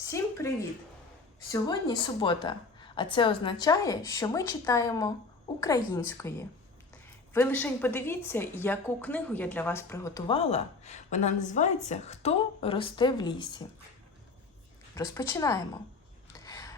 Всім привіт! Сьогодні субота, а це означає, що ми читаємо української. Ви лише подивіться, яку книгу я для вас приготувала. Вона називається Хто росте в лісі. Розпочинаємо.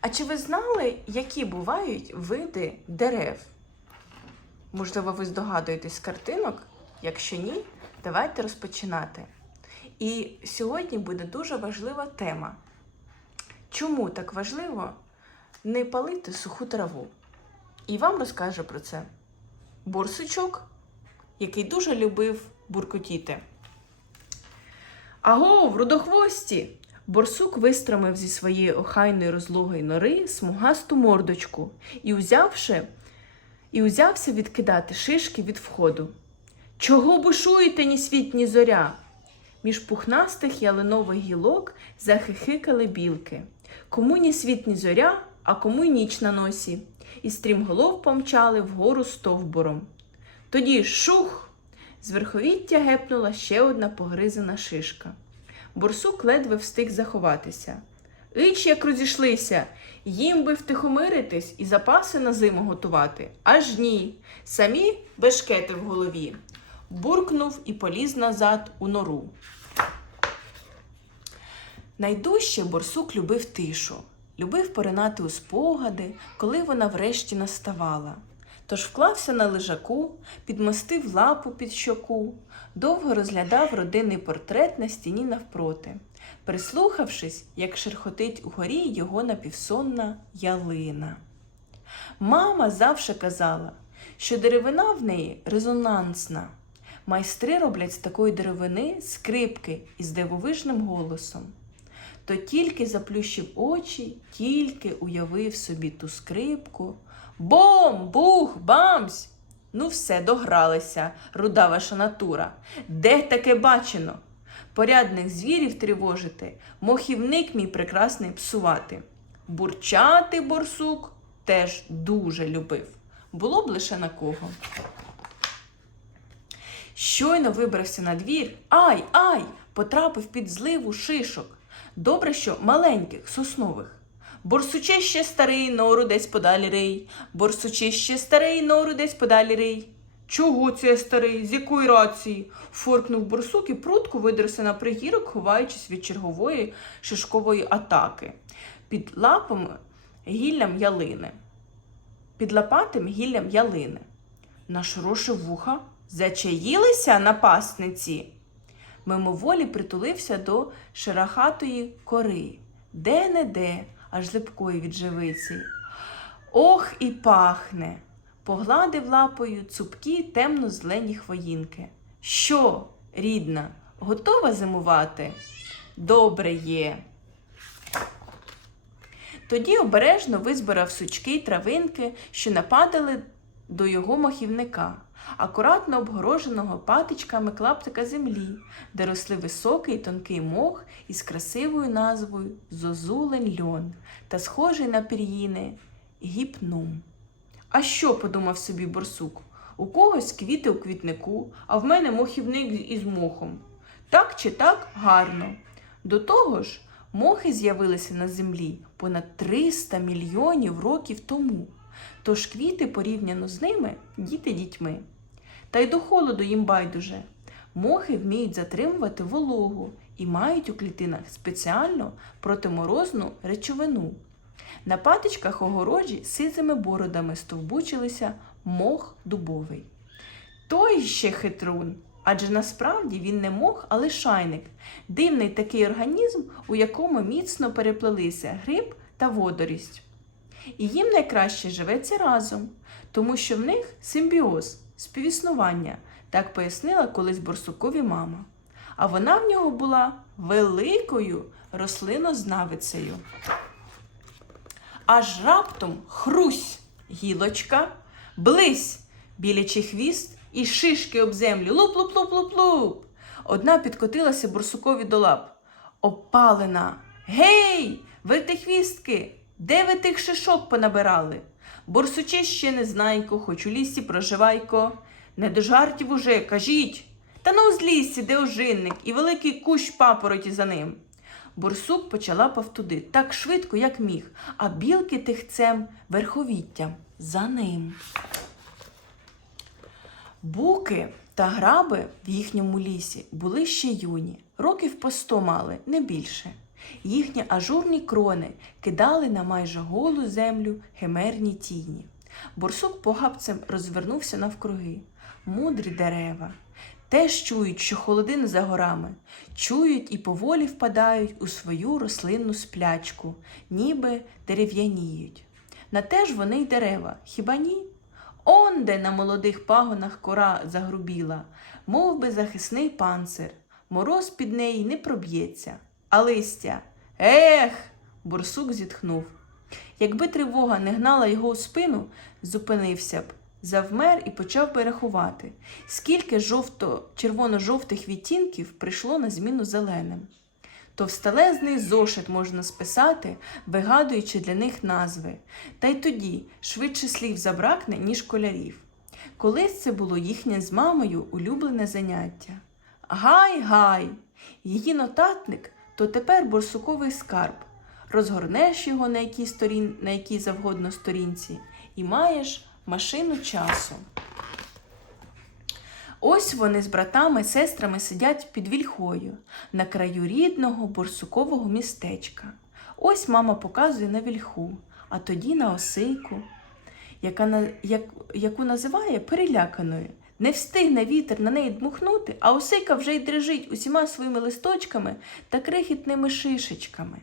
А чи ви знали, які бувають види дерев? Можливо, ви здогадуєтесь з картинок? Якщо ні, давайте розпочинати. І сьогодні буде дуже важлива тема. Чому так важливо не палити суху траву? І вам розкаже про це борсучок, який дуже любив буркотіти. Агов, рудохвості! Борсук вистромив зі своєї охайної розлогої нори смугасту мордочку і, узявши, і узявся відкидати шишки від входу. Чого бушуєте, ні світ, ні зоря? Між пухнастих ялинових гілок захихикали білки. Кому ні світ, ні зоря, а кому й ніч на носі, і стрімголов помчали вгору стовбуром. Тоді шух! З верховіття гепнула ще одна погризана шишка. Борсук ледве встиг заховатися. Ич, як розійшлися, їм би втихомиритись і запаси на зиму готувати. Аж ні. Самі бешкети в голові. Буркнув і поліз назад у нору. Найдужче борсук любив тишу, любив поринати у спогади, коли вона врешті наставала. Тож вклався на лежаку, підмостив лапу під щоку, довго розглядав родинний портрет на стіні навпроти, прислухавшись, як шерхотить угорі його напівсонна ялина. Мама завше казала, що деревина в неї резонансна. Майстри роблять з такої деревини скрипки із дивовижним голосом. То тільки заплющив очі, тільки уявив собі ту скрипку. Бом, бух, бамсь! Ну, все, догралися, руда ваша натура. Де таке бачено? Порядних звірів тривожити, мохівник мій прекрасний псувати. Бурчати борсук теж дуже любив. Було б лише на кого. Щойно вибрався на двір, ай, ай, потрапив під зливу шишок. Добре, що маленьких, соснових. Борсуче ще старий, нору десь подалі рий. Борсуче ще старий, нору десь подалі рий. Чого це старий? З якої рації? форкнув борсук і прутко видерся на пригірок, ховаючись від чергової шишкової атаки. Під лапами гіллям ялини. Під лопатим гіллям ялини. Нашорошив вуха. Зачаїлися напасниці? Мимоволі притулився до шерахатої кори, де-не-де, аж липкої від живиці. Ох і пахне! Погладив лапою цупкі темно-зелені хвоїнки. Що, рідна, готова зимувати? Добре є. Тоді обережно визбирав сучки й травинки, що нападали до його махівника, акуратно обгороженого патичками клаптика землі, де росли високий тонкий мох із красивою назвою Зозулень льон та схожий на пір'їни гіпнум. А що, подумав собі борсук, у когось квіти у квітнику, а в мене мохівник із мохом. Так чи так гарно. До того ж, мохи з'явилися на землі понад 300 мільйонів років тому. Тож квіти порівняно з ними діти дітьми. Та й до холоду їм байдуже. Мохи вміють затримувати вологу і мають у клітинах спеціально протиморозну речовину. На патичках огорожі сизими бородами стовбучилися мох дубовий. Той ще хитрун, адже насправді він не мох, а лишайник, дивний такий організм, у якому міцно переплелися гриб та водорість. І їм найкраще живеться разом, тому що в них симбіоз, співіснування, так пояснила колись борсукові мама. А вона в нього була великою рослинознавицею. Аж раптом хрусь гілочка, блись білячий хвіст і шишки об землю. Луп-луп-луп-луп-луп. Одна підкотилася борсукові до лап. Опалена. Гей, вертихвістки! Де ви тих шишок понабирали? Борсуче ще не знайко, хоч у лісі проживайко. Не до жартів уже, кажіть. Та ну з лісі, де ожинник, і великий кущ папороті за ним. Борсук почалапав туди так швидко, як міг, а білки тихцем верховіттям за ним. Буки та граби в їхньому лісі були ще юні, років по сто мали, не більше. Їхні ажурні крони кидали на майже голу землю химерні тіні. Борсук погабцем розвернувся навкруги. Мудрі дерева. Теж чують, що холодини за горами, чують і поволі впадають у свою рослинну сплячку, ніби дерев'яніють. На те ж вони й дерева, хіба ні? Онде на молодих пагонах кора загрубіла, мов би захисний панцир. Мороз під неї не проб'ється. А листя. Ех. Борсук зітхнув. Якби тривога не гнала його у спину, зупинився б, завмер і почав би рахувати, скільки жовто-червоно-жовтих відтінків прийшло на зміну зеленим. Товстелезний зошит можна списати, вигадуючи для них назви, та й тоді швидше слів забракне, ніж колярів. Колись це було їхнє з мамою улюблене заняття. Гай, гай! Її нотатник то тепер борсуковий скарб. Розгорнеш його на якій, сторін... на якій завгодно сторінці і маєш машину часу. Ось вони з братами, сестрами сидять під вільхою на краю рідного борсукового містечка. Ось мама показує на вільху, а тоді на осейку, яка, яку називає переляканою. Не встигне вітер на неї дмухнути, а осейка вже й дрижить усіма своїми листочками та крихітними шишечками.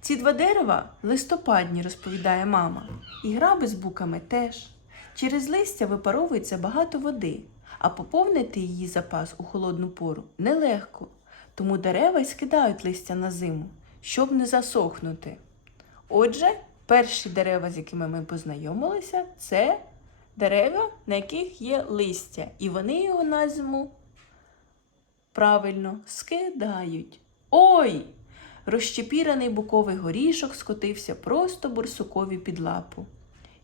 Ці два дерева листопадні, розповідає мама, і граби з буками теж. Через листя випаровується багато води, а поповнити її запас у холодну пору нелегко, тому дерева й скидають листя на зиму, щоб не засохнути. Отже, перші дерева, з якими ми познайомилися, це дерева, на яких є листя, і вони його на зиму правильно скидають. Ой! Розчепіраний буковий горішок скотився просто борсукові під лапу.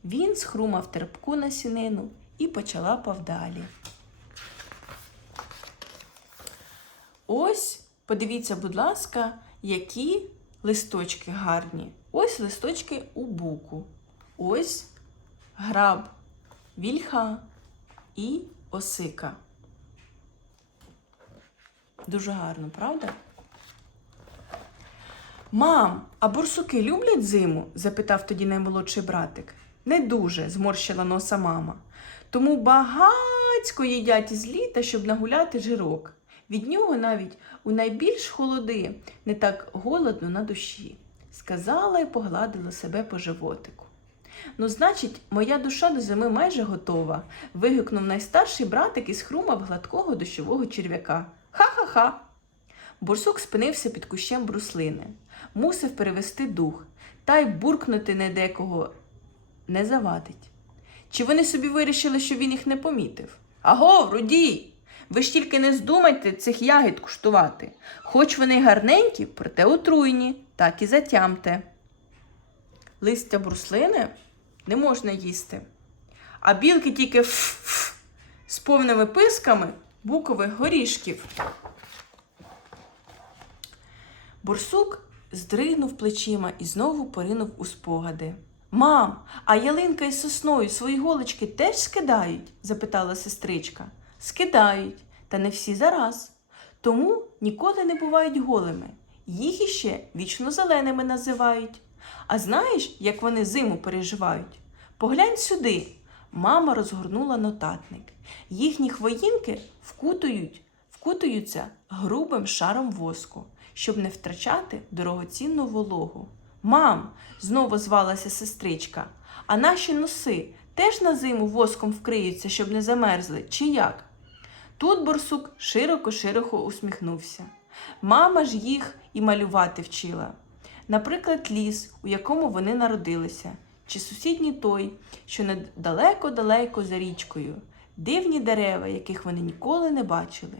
Він схрумав терпку на сінину і почалапав далі. Ось, подивіться, будь ласка, які листочки гарні. Ось листочки у буку. Ось граб, вільха і осика. Дуже гарно, правда? Мам, а борсуки люблять зиму? запитав тоді наймолодший братик. Не дуже, зморщила носа мама. Тому багацько їдять із літа, щоб нагуляти жирок. Від нього навіть у найбільш холоди не так голодно на душі, сказала і погладила себе по животику. Ну, значить, моя душа до зими майже готова. вигукнув найстарший братик і схрумав гладкого дощового черв'яка. Ха-ха-ха. Борсук спинився під кущем бруслини, мусив перевести дух, та й буркнути не декого не завадить. Чи вони собі вирішили, що він їх не помітив? Аго, рудій! Ви ж тільки не здумайте цих ягід куштувати. Хоч вони гарненькі, проте отруйні, так і затямте. Листя бруслини не можна їсти, а білки тільки ф-ф з повними писками букових горішків. Борсук здригнув плечима і знову поринув у спогади. Мам, а ялинка із сосною свої голочки теж скидають? запитала сестричка. Скидають, та не всі зараз. Тому ніколи не бувають голими. Їх іще вічно зеленими називають. А знаєш, як вони зиму переживають? Поглянь сюди. Мама розгорнула нотатник. Їхні хвоїнки вкутують, вкутуються грубим шаром воску, щоб не втрачати дорогоцінну вологу. Мам, знову звалася сестричка, а наші носи теж на зиму воском вкриються, щоб не замерзли, чи як? Тут борсук широко-широко усміхнувся. Мама ж їх і малювати вчила. Наприклад, ліс, у якому вони народилися, чи сусідній той, що недалеко-далеко за річкою, дивні дерева, яких вони ніколи не бачили.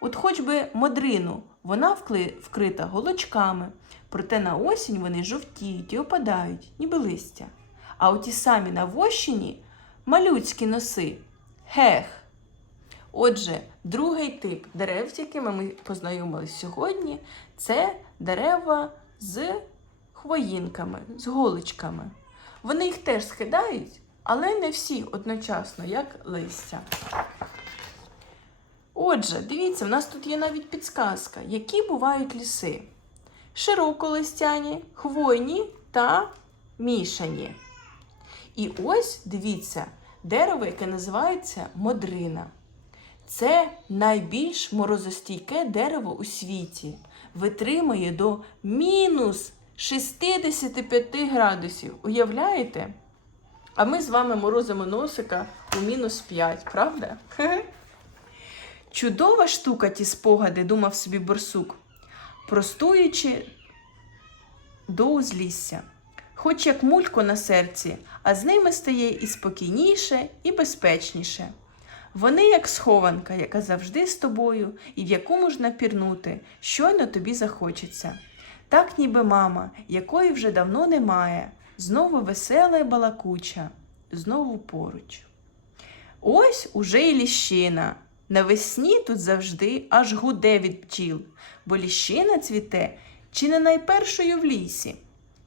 От хоч би модрину, вона вкрита голочками, проте на осінь вони жовтіють і опадають, ніби листя. А оті самі на вощині малюцькі носи. Гех. Отже, Другий тип дерев, з якими ми познайомилися сьогодні, це дерева з хвоїнками, з голочками. Вони їх теж скидають, але не всі одночасно, як листя. Отже, дивіться, в нас тут є навіть підсказка, які бувають ліси: широколистяні, хвойні та мішані. І ось дивіться, дерево, яке називається модрина. Це найбільш морозостійке дерево у світі. Витримує до мінус 65 градусів. Уявляєте? А ми з вами морозимо носика у мінус 5, правда? Чудова штука ті спогади, думав собі борсук, простуючи до узлісся. Хоч як мулько на серці, а з ними стає і спокійніше, і безпечніше. Вони як схованка, яка завжди з тобою, і в яку можна пірнути, щойно тобі захочеться. Так ніби мама, якої вже давно немає, знову весела і балакуча, знову поруч. Ось уже і ліщина. Навесні тут завжди аж гуде від бджіл, бо ліщина цвіте чи не найпершою в лісі.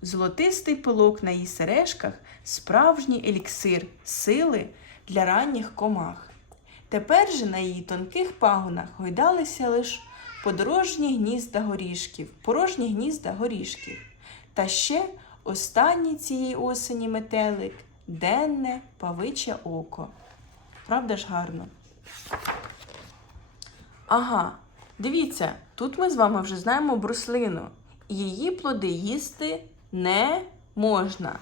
Золотистий пилок на її сережках справжній еліксир сили для ранніх комах. Тепер же на її тонких пагонах гойдалися лиш подорожні гнізда горішків, порожні гнізда горішків. Та ще останній цієї осені метелик денне павиче око. Правда ж гарно? Ага, дивіться, тут ми з вами вже знаємо бруслину. Її плоди їсти не можна.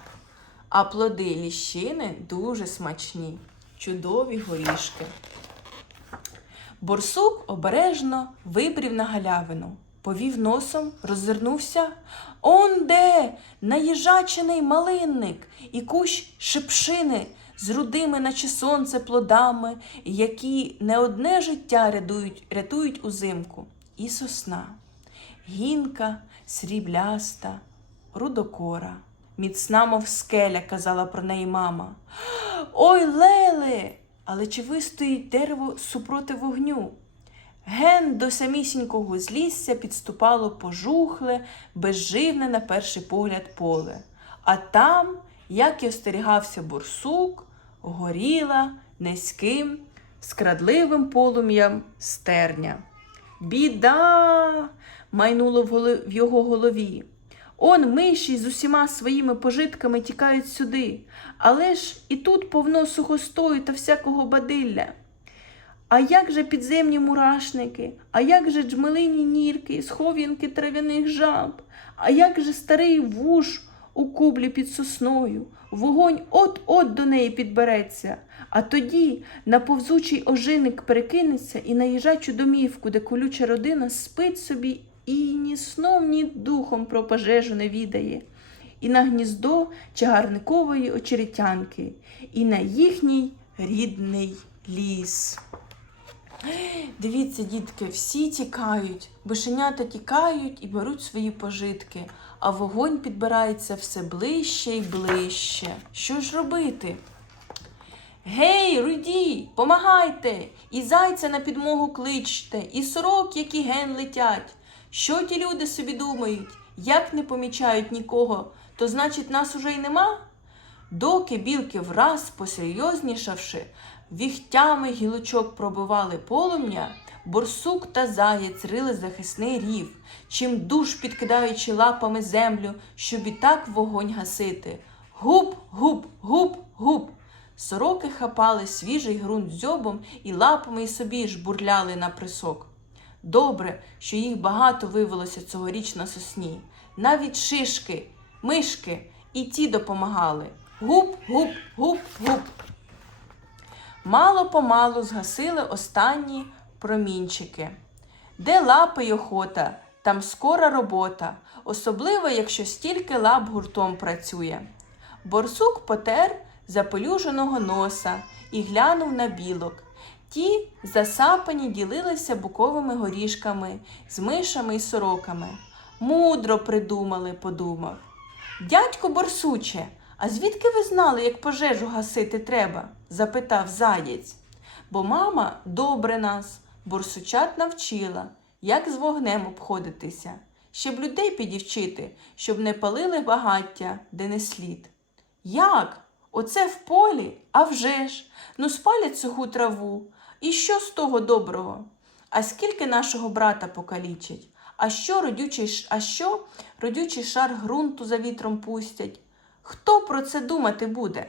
А плоди ліщини дуже смачні, чудові горішки. Борсук обережно вибрів на галявину, повів носом, роззирнувся. Он де наїжачений малинник і кущ шипшини з рудими, наче сонце, плодами, які не одне життя рятують, рятують узимку, і сосна, гінка, срібляста, рудокора, міцна, мов скеля, казала про неї мама. Ой, леле! Але чи вистоїть дерево супроти вогню? Ген до самісінького злісся підступало пожухле, безживне на перший погляд поле. А там, як і остерігався бурсук, горіла низьким, скрадливим полум'ям стерня. Біда! майнуло в його голові. Он миші з усіма своїми пожитками тікають сюди, але ж і тут повно сухостою та всякого бадилля. А як же підземні мурашники, а як же джмелині нірки, схов'янки трав'яних жаб, а як же старий вуж у кублі під сосною, вогонь от-от до неї підбереться, а тоді на повзучий ожиник перекинеться і на їжачу домівку, де колюча родина спить собі і ні сном, ні духом про пожежу не відає, і на гніздо чагарникової очеретянки, і на їхній рідний ліс. Дивіться, дітки, всі тікають, бишенята тікають і беруть свої пожитки, а вогонь підбирається все ближче і ближче. Що ж робити? Гей, руді, помагайте, і зайця на підмогу кличте, і сорок, які ген летять. Що ті люди собі думають? Як не помічають нікого, то значить нас уже й нема? Доки білки враз, посерйознішавши, віхтями гілочок пробивали полум'я, борсук та заєць рили захисний рів, чим душ підкидаючи лапами землю, щоб і так вогонь гасити. Гуп, гуп, гуп, гуп. Сороки хапали свіжий ґрунт дзьобом і лапами й собі ж бурляли на присок. Добре, що їх багато вивелося цьогоріч на сосні. Навіть шишки, мишки і ті допомагали. Гуп, гуп, гуп, гуп. Мало помалу згасили останні промінчики. Де лапи й охота, там скора робота, особливо, якщо стільки лап гуртом працює. Борсук потер запелюженого носа і глянув на білок. Ті засапані ділилися буковими горішками з мишами й сороками. Мудро придумали, подумав. Дядько Борсуче, а звідки ви знали, як пожежу гасити треба? запитав заєць. Бо мама добре нас бурсучат навчила, як з вогнем обходитися, щоб людей підівчити, щоб не палили багаття, де не слід. Як? Оце в полі? А вже ж! Ну спалять суху траву. І що з того доброго? А скільки нашого брата покалічать? А що родючий, а що родючий шар ґрунту за вітром пустять? Хто про це думати буде?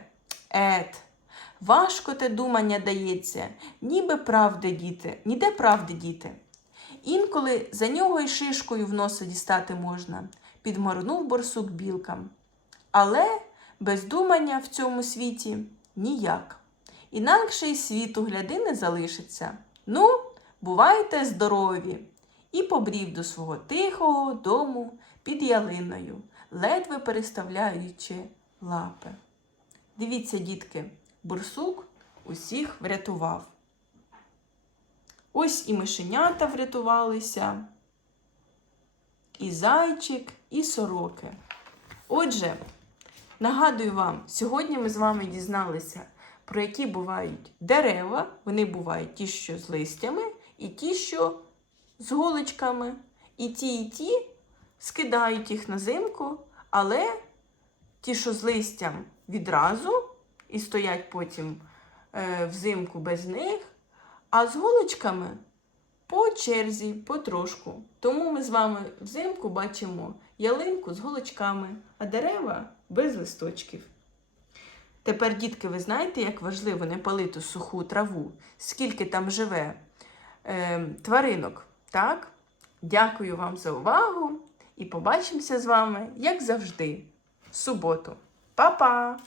Ет, важко те думання дається, ніби правди діти, ніде правди діти. Інколи за нього й шишкою в носа дістати можна, підморнув борсук білкам. Але без думання в цьому світі ніяк. Інакше й світу гляди не залишиться. Ну, бувайте здорові! І побрів до свого тихого дому під ялиною, ледве переставляючи лапи. Дивіться, дітки, бурсук усіх врятував. Ось і мишенята врятувалися, і зайчик, і сороки. Отже, нагадую вам, сьогодні ми з вами дізналися, про які бувають дерева. Вони бувають ті, що з листями, і ті, що з голочками. І ті, і ті скидають їх на зимку, але ті, що з листям відразу і стоять потім е, взимку без них, а з голочками по черзі, потрошку. Тому ми з вами взимку бачимо ялинку з голочками, а дерева без листочків. Тепер, дітки, ви знаєте, як важливо не палити суху траву, скільки там живе е, тваринок, так? Дякую вам за увагу і побачимося з вами, як завжди, в суботу. Па-па!